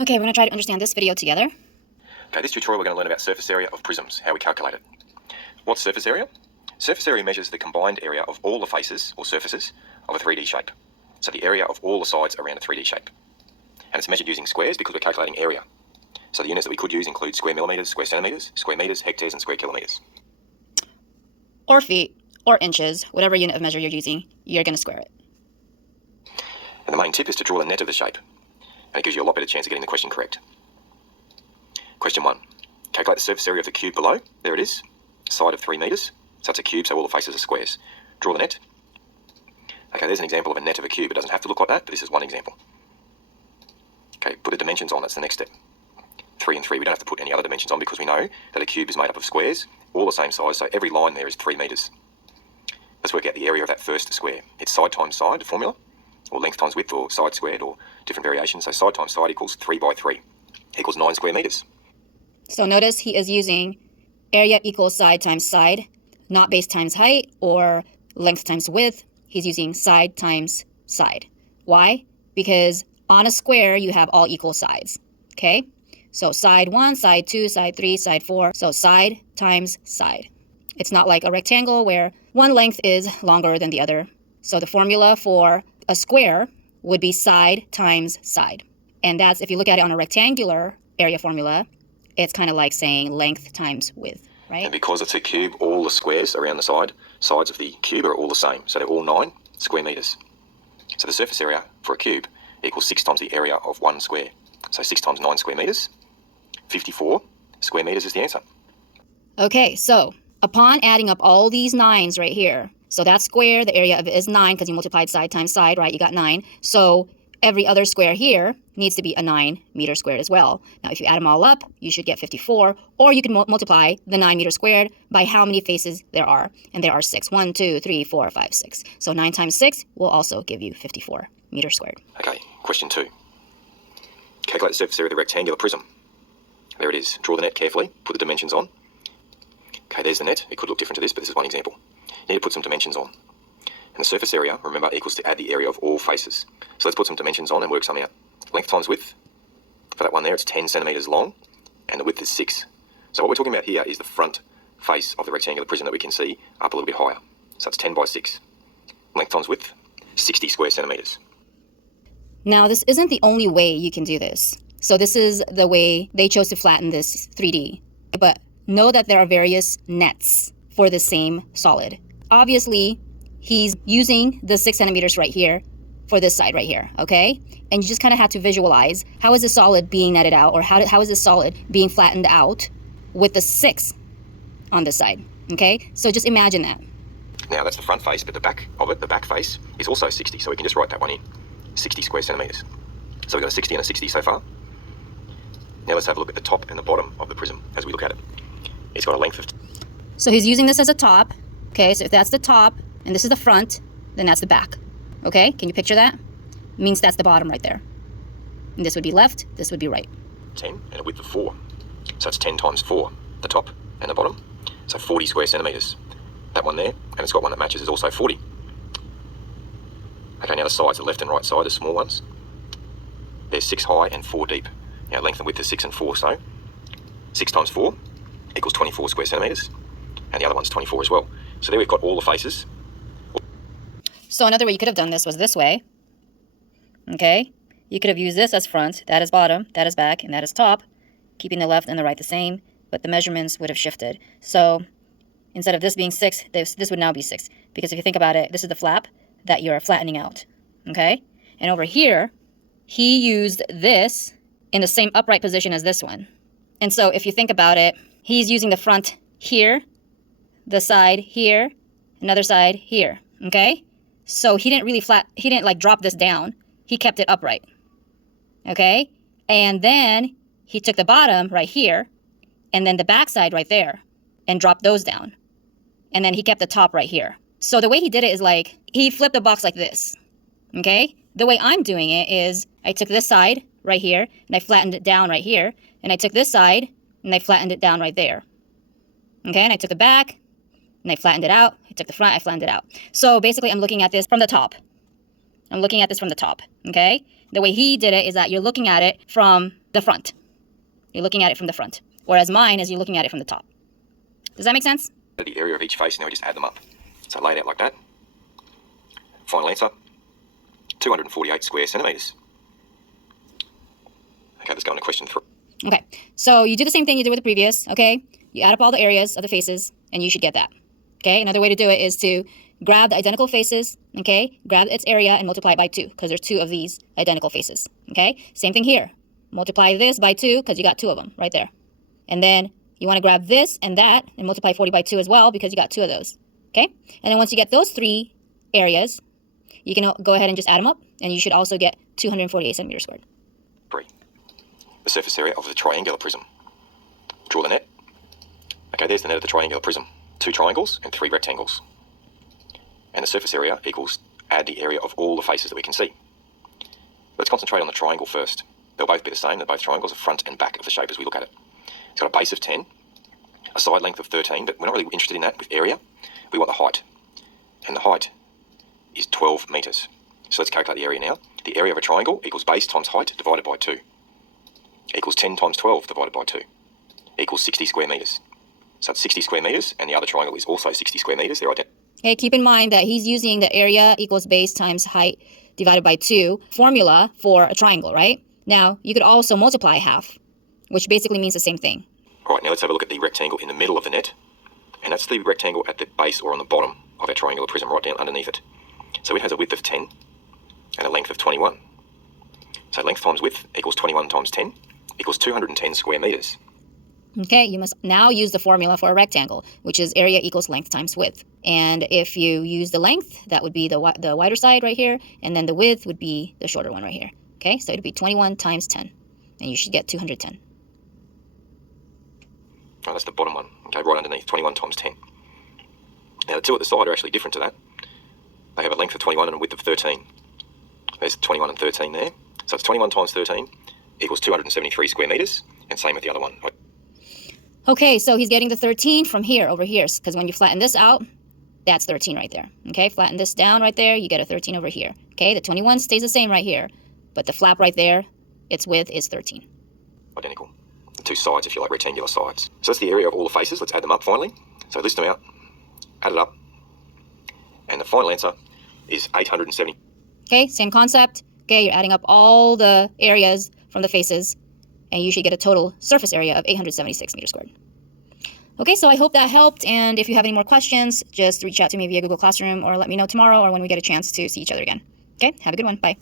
Okay, we're going to try to understand this video together. Okay, this tutorial we're going to learn about surface area of prisms, how we calculate it. What's surface area? Surface area measures the combined area of all the faces or surfaces of a 3D shape. So the area of all the sides around a 3D shape. And it's measured using squares because we're calculating area. So the units that we could use include square millimetres, square centimetres, square metres, hectares and square kilometres. Or feet, or inches, whatever unit of measure you're using, you're going to square it. And the main tip is to draw the net of the shape. And it gives you a lot better chance of getting the question correct. Question 1. Calculate the surface area of the cube below. There it is. Side of 3 metres. So it's a cube, so all the faces are squares. Draw the net. Okay, there's an example of a net of a cube. It doesn't have to look like that, but this is one example. Okay, put the dimensions on. That's the next step. 3 and 3. We don't have to put any other dimensions on because we know that a cube is made up of squares, all the same size, so every line there is 3 metres. Let's work out the area of that first square. It's side times side, the formula, or length times width, or side squared, or different variations. So side times side equals 3 by 3, equals 9 square metres. So notice he is using area equals side times side, not base times height or length times width. He's using side times side. Why? Because on a square, you have all equal sides, okay? So side 1, side 2, side 3, side 4. So side times side. It's not like a rectangle where one length is longer than the other. So the formula for a square would be side times side. And that's, if you look at it on a rectangular area formula, it's kind of like saying length times width, right? And because it's a cube, all the squares around the sides of the cube are all the same. So they're all 9 square metres. So the surface area for a cube equals 6 times the area of 1 square. So 6 times 9 square metres, 54 square metres is the answer. Okay, so upon adding up all these 9s right here, so that square, the area of it is 9 because you multiplied side times side, right? You got 9. So every other square here needs to be a 9 meter squared as well. Now, if you add them all up, you should get 54, or you can multiply the 9 meter squared by how many faces there are. And there are 6. 1, 2, 3, 4, 5, 6. So 9 times 6 will also give you 54 meters squared. Okay, question 2. Calculate the surface area of the rectangular prism. There it is. Draw the net carefully, put the dimensions on. Okay, there's the net. It could look different to this, but this is one example. You need to put some dimensions on. And the surface area, remember, equals to add the area of all faces. So let's put some dimensions on and work something out. Length times width. For that one there, it's 10 centimetres long, and the width is 6. So what we're talking about here is the front face of the rectangular prism that we can see up a little bit higher. So it's 10 by 6. Length times width, 60 square centimetres. Now, this isn't the only way you can do this. So this is the way they chose to flatten this 3D. But know that there are various nets for the same solid. Obviously, he's using the 6 centimeters right here for this side right here, okay? And you just kind of have to visualize, how is this solid being netted out, or how is this solid being flattened out with the 6 on this side, okay? So just imagine that. Now, that's the front face, but the back of it, the back face, is also 60, so we can just write that one in. 60 square centimetres. So we've got a 60 and a 60 so far. Now let's have a look at the top and the bottom of the prism as we look at it. It's got a length of... So he's using this as a top, okay? So if that's the top, and this is the front, then that's the back, okay? Can you picture that? It means that's the bottom right there. And this would be left, this would be right. 10 and a width of 4. So it's 10 times 4, the top and the bottom. So 40 square centimetres. That one there, and it's got one that matches, is also 40. Okay, now the sides, the left and right side, the small ones, they're 6 high and 4 deep. Now length and width is 6 and 4, so 6 times 4 equals 24 square centimetres, and the other one's 24 as well. So there we've got all the faces. So another way you could have done this was this way, okay? You could have used this as front, that is bottom, that is back, and that is top, keeping the left and the right the same, but the measurements would have shifted. So instead of this being 6, this would now be 6, because if you think about it, this is the flap that you're flattening out, okay? And over here, he used this in the same upright position as this one. And so if you think about it, he's using the front here, the side here, another side here, okay? So he didn't like drop this down. He kept it upright, okay? And then he took the bottom right here, and then the back side right there, and dropped those down. And then he kept the top right here. So the way he did it is like, he flipped the box like this, okay? The way I'm doing it is, I took this side right here, and I flattened it down right here, and I took this side, and I flattened it down right there, okay? And I took the back, and I flattened it out. I took the front, I flattened it out. So basically, I'm looking at this from the top. I'm looking at this from the top, okay? The way he did it is that you're looking at it from the front. You're looking at it from the front. Whereas mine is you're looking at it from the top. Does that make sense? The area of each face, now we just add them up. So lay it out like that. Final answer, 248 square centimetres. Okay, let's go on to question 3. Okay, so you do the same thing you did with the previous, okay? You add up all the areas of the faces, and you should get that. Okay, another way to do it is to grab the identical faces, okay? Grab its area and multiply it by 2, because there's 2 of these identical faces, okay? Same thing here. Multiply this by 2, because you got 2 of them right there. And then you want to grab this and that and multiply 40 by 2 as well, because you got 2 of those, okay? And then once you get those 3 areas, you can go ahead and just add them up, and you should also get 248 centimeters squared. 3. The surface area of the triangular prism. Draw the net. Okay, there's the net of the triangular prism. 2 triangles and 3 rectangles. And the surface area equals, add the area of all the faces that we can see. Let's concentrate on the triangle first. They'll both be the same. They're both triangles, the front and back of the shape as we look at it. It's got a base of 10, a side length of 13, but we're not really interested in that with area. We want the height. And the height is 12 metres. So let's calculate the area now. The area of a triangle equals base times height divided by 2. Equals 10 times 12 divided by 2. Equals 60 square metres. So it's 60 square metres, and the other triangle is also 60 square metres. They're identical. Okay, keep in mind that he's using the area equals base times height divided by 2 formula for a triangle, right? Now, you could also multiply half, which basically means the same thing. All right, now let's have a look at the rectangle in the middle of the net. And that's the rectangle at the base or on the bottom of our triangular prism, right down underneath it. So it has a width of 10 and a length of 21. So length times width equals 21 times 10 equals 210 square metres. Okay, you must now use the formula for a rectangle, which is area equals length times width. And if you use the length, that would be the wider side right here, and then the width would be the shorter one right here. Okay, so it would be 21 times 10, and you should get 210. Oh, that's the bottom one, okay, right underneath, 21 times 10. Now the 2 at the side are actually different to that. They have a length of 21 and a width of 13. There's 21 and 13 there. So it's 21 times 13 equals 273 square metres, and same with the other one. Okay, so he's getting the 13 from here, over here, because when you flatten this out, that's 13 right there. Okay, flatten this down right there, you get a 13 over here. Okay, the 21 stays the same right here, but the flap right there, its width is 13. Identical. The 2 sides, if you like, rectangular sides. So that's the area of all the faces. Let's add them up finally. So list them out, add it up, and the final answer is 870. Okay, same concept. Okay, you're adding up all the areas from the faces, and you should get a total surface area of 876 meters squared. Okay, so I hope that helped, and if you have any more questions, just reach out to me via Google Classroom or let me know tomorrow or when we get a chance to see each other again. Okay, have a good one. Bye.